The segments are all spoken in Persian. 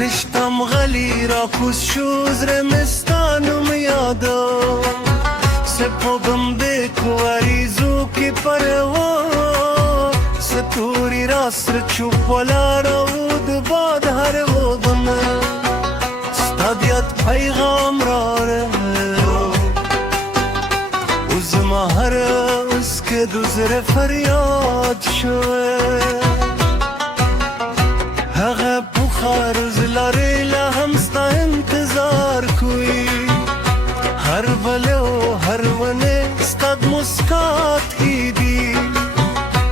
رشتم غلی را پوست شو زرمستانم یادا سپوگم بکوریزو کی پروا ستوری راست چوپلا رود باد هر ودن استادیت پیغام راره وزما هر اس که دوزر فریاد شوه هغه بخار زلاری لهمستا انتظار کوئی هر بله و هر ونه استاد مسکات کی دی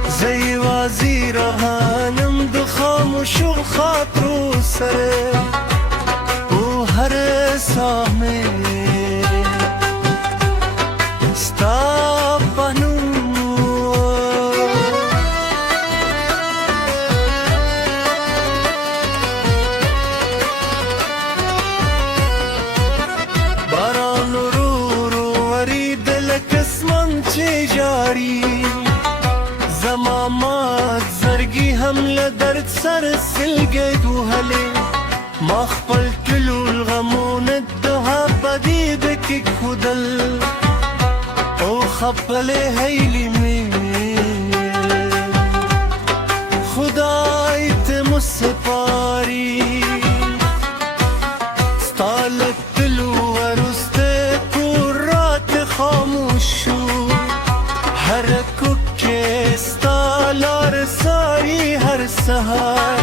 زی وازی رهانم دو خاموش و خاطرو سره و هر سامه ستا بانو باران رو ورید لکسمان چه جاری زمامات زرگی هم لدرد سر سلگه دو هلی ما خپل کلو الغمون الدوها بدید کی کودل او خپل هیلی می خدای تمو سپاری ستالت دلو ورست پورات خاموشو هر کوکه ستالار ساری هر سهار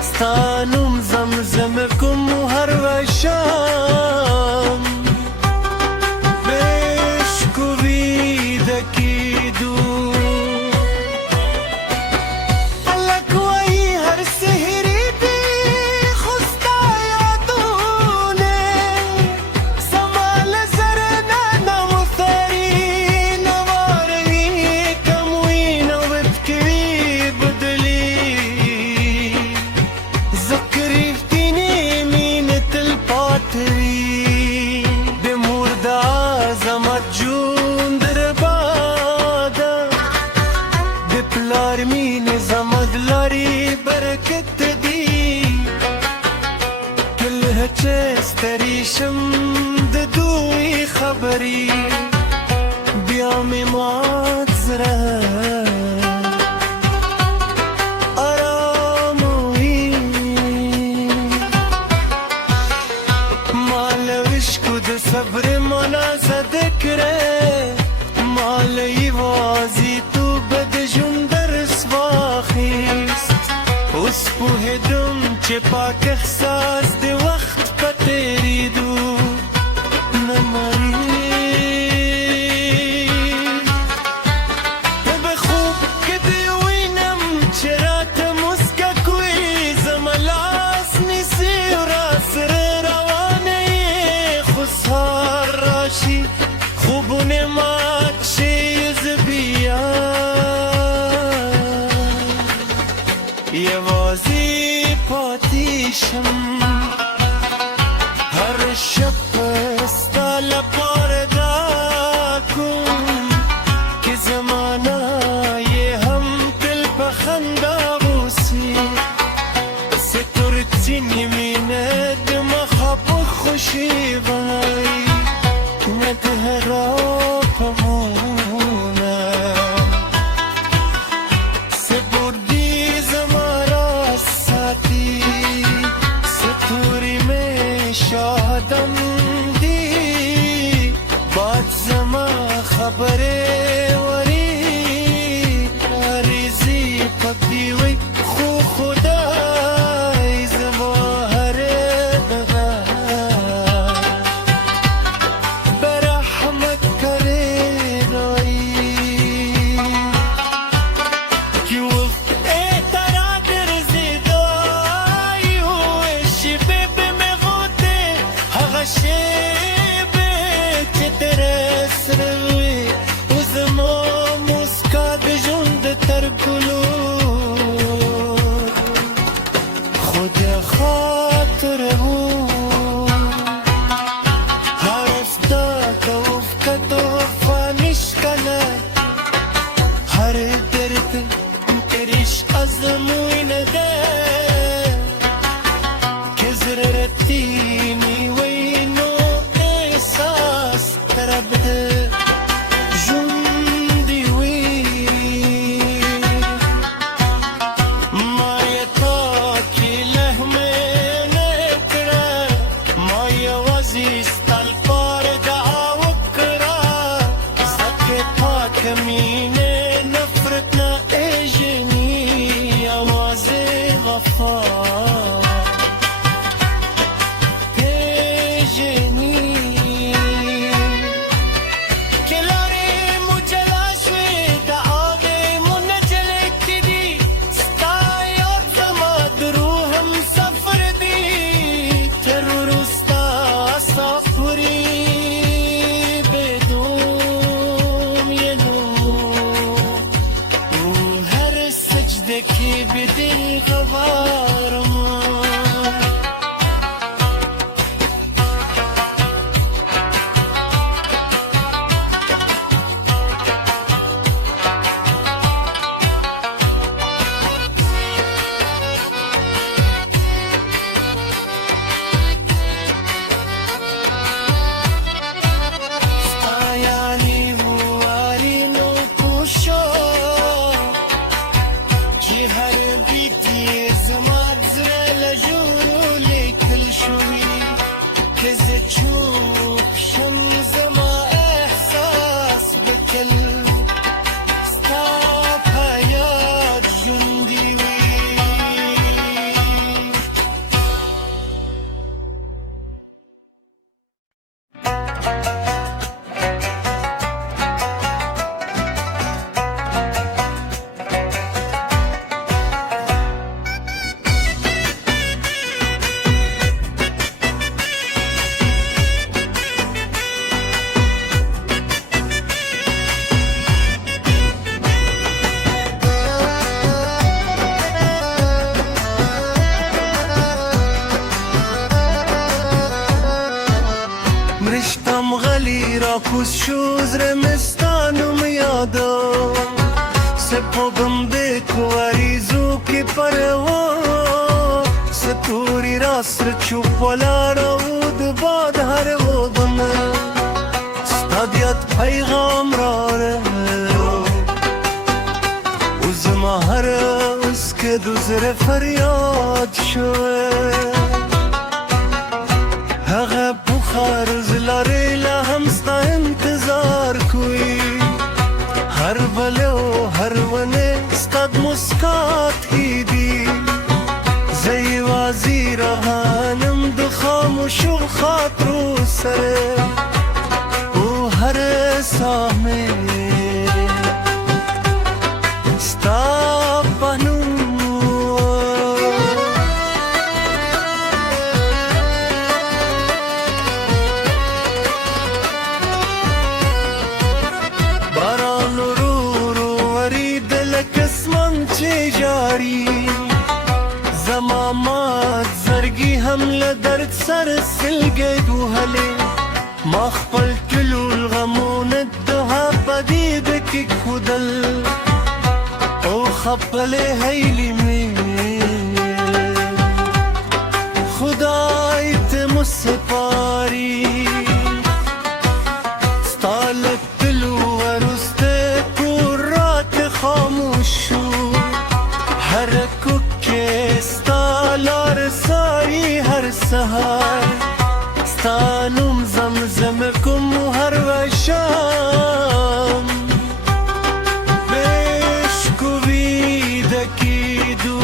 ستانم زمزم کم و هر وشام بشکو بیدکی دو الکوی هر سهری دی خستا یادونه سمال زرنا نمثری نواری کموی نوبتکی بدلی ذکری دینی مینت الباطری بمورد عظمت جون در بادا بپلار مین زمد لاری برکت دی کله چستریشم ددوی خبری بیام مات زره صبر مانا زدکره مالی وازی تو بد جون در سواخیست اس پوهدم چه پاک احساس دی وقت پتری دو نماری بخوب که دیوینم چرا تمسکا کوی زملاس نیسی و راسر سهار راشی خوبون مات شیز بیا یوازی پاتیشم هر شب استا لپاردا کن که زمانای هم دل پخندا بوسی سترتی نمینه دم خواب خوشی بای نده را پمونه سپردی زمارا ساتی ستوری میں شادم دی بات زما خبره وری ریزی پکی وی خو خدای زما رتيني وينو إحساس تربت جندي وين ما يتاكي لهمي نكرة ما يوازي ستال باردا وكرة زكي باك ميني نفرتنا إجني أوازي غفار بدي غبار تشوف شمس ما إحساس بكل ستوب حياة جندي وين مرشتم غلی راکوس شوز رمستان و میادا سپوگم بکواری زوکی پروا ستوری راستر چوپالا راود باد هر وودن ستادیت پیغام راره وزما هر اسک دوزر فریاد شوه هغه بخار زلاری لهمستا انتظار کوئی هر بله و هر ونه استاد مسکات هی دی زی وازی رهانم دو خاموش و خاطرو سره و هر سامه ستا بانو جاری زمامات زرگی هم لدرد سر سلگید و هلی ما خپل کلو الغمون الدها بدی بکی کودل او خپل هیلی می خدای تمو سپاری ستالت دلو ورست کرات خاموشو هر کوکه ستالار ساری هر سهار ستانم زمزم کم و هر وشام بشکو ویدکی دو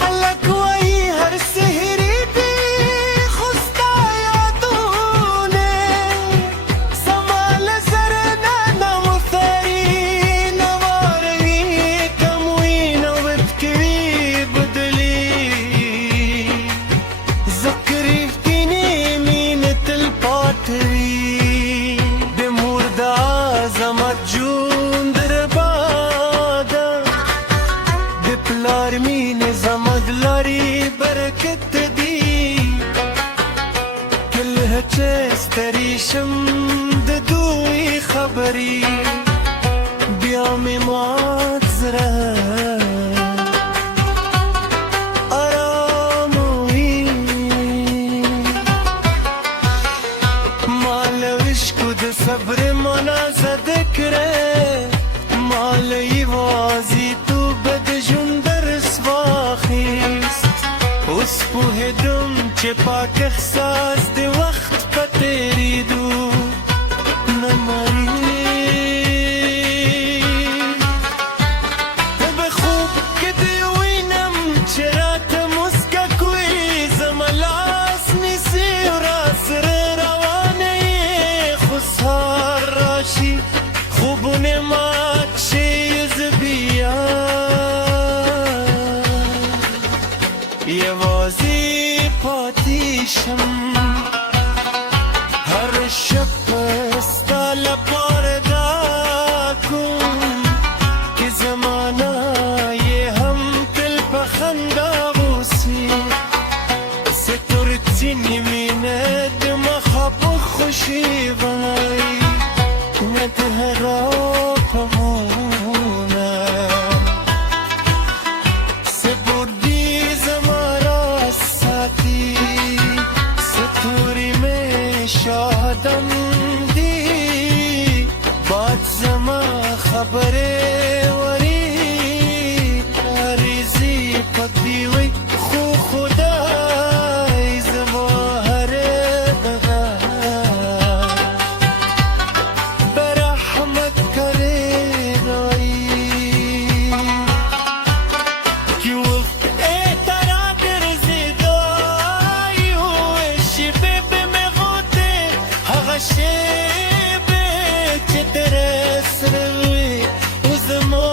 الکوی هر سهری بی خستا یادونه سمال زرنا نمثری نواری کموین و بتکوی بدلی ذکری فتینی مینت الباتری بمورد آزمت جون در بادا بپلار مین زمدلاری برکت دی کله چستریشم ددوی خبری بیام مات زره اوس پوهېدم چې پاک احساس د وخت په تېرېدو نه مري به خوب کې دې وینم چې راته موسکا کوي زما لاس نیسي او راسره روانه یې خو سهار راشي خوبونه مات شي زه بیا یوازې پاتې شم هر شپه ستا لپاره دا کوم که زمانه یې هم تل په خندا اوسي ستور ځینې مینه د مخه په خوشي وای نه د هغه په مونه سپردي زما راز ساتي ستوري مې شاهدم دي باد زما خبرې وري عریضي پک دی وی خو خدای زما هر دغه برحمت کړې कि वो तेरा गर्जिदा यू शिबे पे में होते हगशेबे चितरे सरवे उज़मो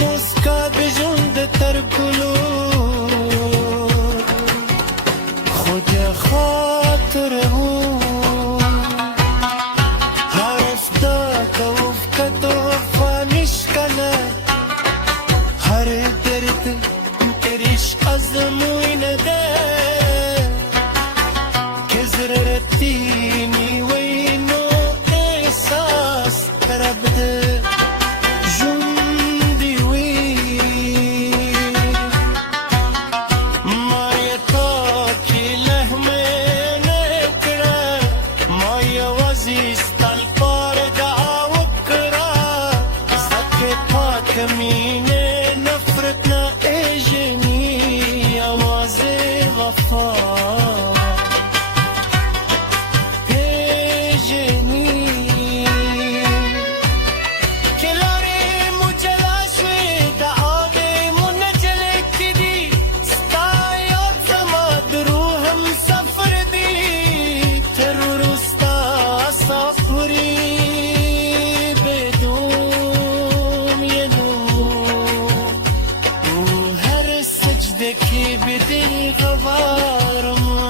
मुस्का बिजुंद तरकुलो खुद खातर हो हरफ्ता कौफ का तोहफा निष्कला हर दर्द तेरिश अज़मुइन दे के ज़रूरतीनी वैनो एहसास तरब दे जुंदी वी मायता की लहमे नकरा माया वज़ीस तल पार दावकरा सके पाक मीने नफरत ना एजनी आवाज़ वफा एजनी किलारे मुझे लाशे दागे मुनजले किदी स्ताया समाद रूहम सफर दी तेरुस्ता साफरी बेदूम यनू हर सजदे की बिदिल गवारमा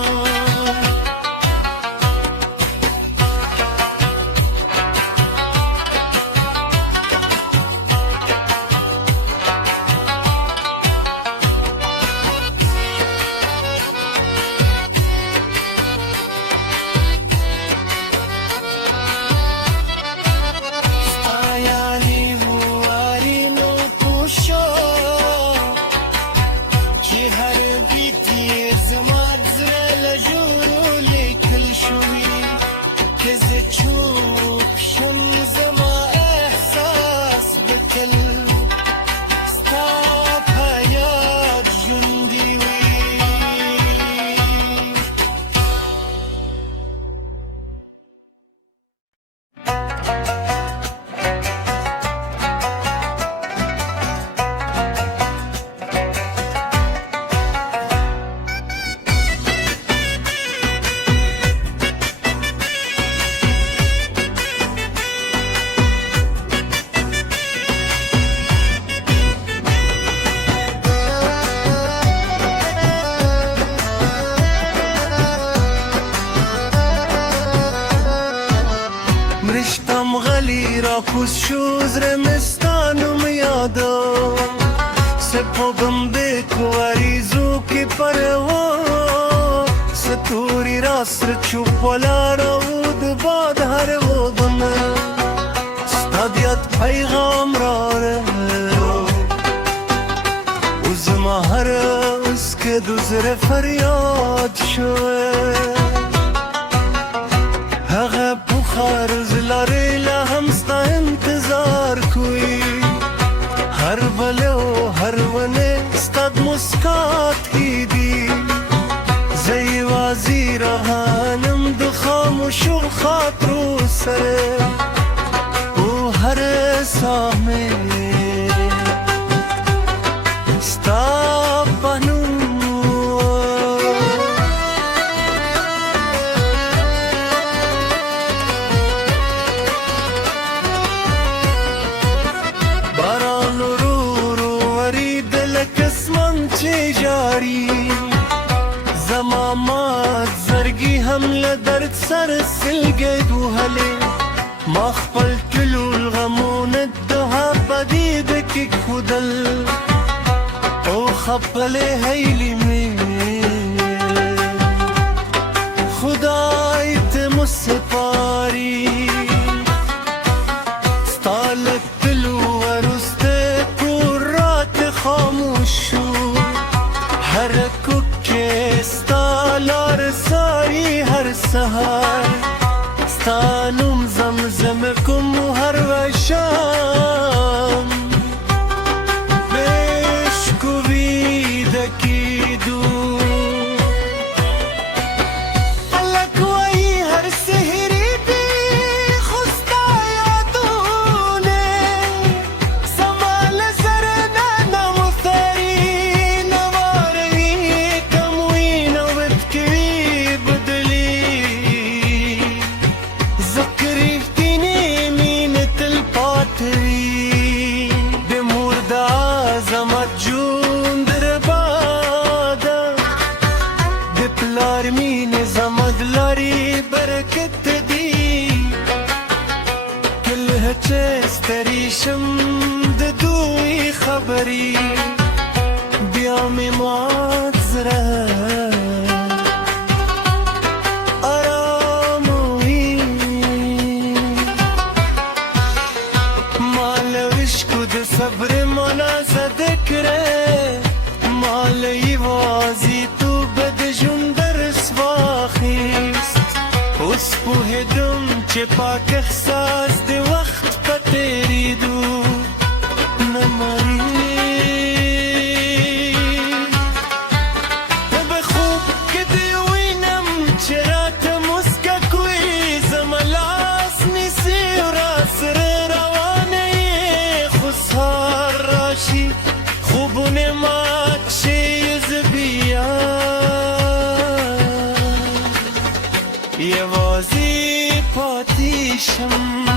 ayani buari no pusho कि हर बीती ज़मात ज़रल जुली कल शुई कि ज़चूक शम ज़मा एहसास बकल स्ताप hayat जुंदी वी مرشتم غلی را پوز شوز رمستانم یادم سپوبم به کوریزو کی پروا ستوری راست چوپلا رود باد هر ودم ستادیت پیغام راره uzma هر از که دوزر فریاد شوه هغه بخار زلاری لهم ستا انتظار کوي هر بله و هر ونه ستاد مسکات کی دی خاطرو سر و هر سامه ستا بنو باران رو رو ورید لکسمان چه جاری زمامات زرگی هم لدرد سر سلگید و هلی ما خپل کلو الغمون الدها بدی بکی کودل او خپل هیلی می خدای تمو سپاری ستالت کلو ورست پورات خاموشو هر کوکه ستالار ساری هر سهار ستانم زمزم کم و هر وشام بشکو بیدکی دو الکوی هر سهری بی خستا یادونه سمال زرنا نمثری نواری کموی نوبتکی بدلی ذكري فيني مين الباتري بمورد عظمت جون دربادا ببلار مين زمد لاري بركت دي كلها تستري شم ددوي خبري بيومي معذرة صبر مانا ذکره مالی وازی تو بد جون درس واخیست اس پوهیدم چه پاک احساس دی وقت پتیری دو نماری به خوب که دیوینم چرا تمسککوی زملاس نیسی و راسر خوبونه ما چیز بیا یه وازی پاتیشم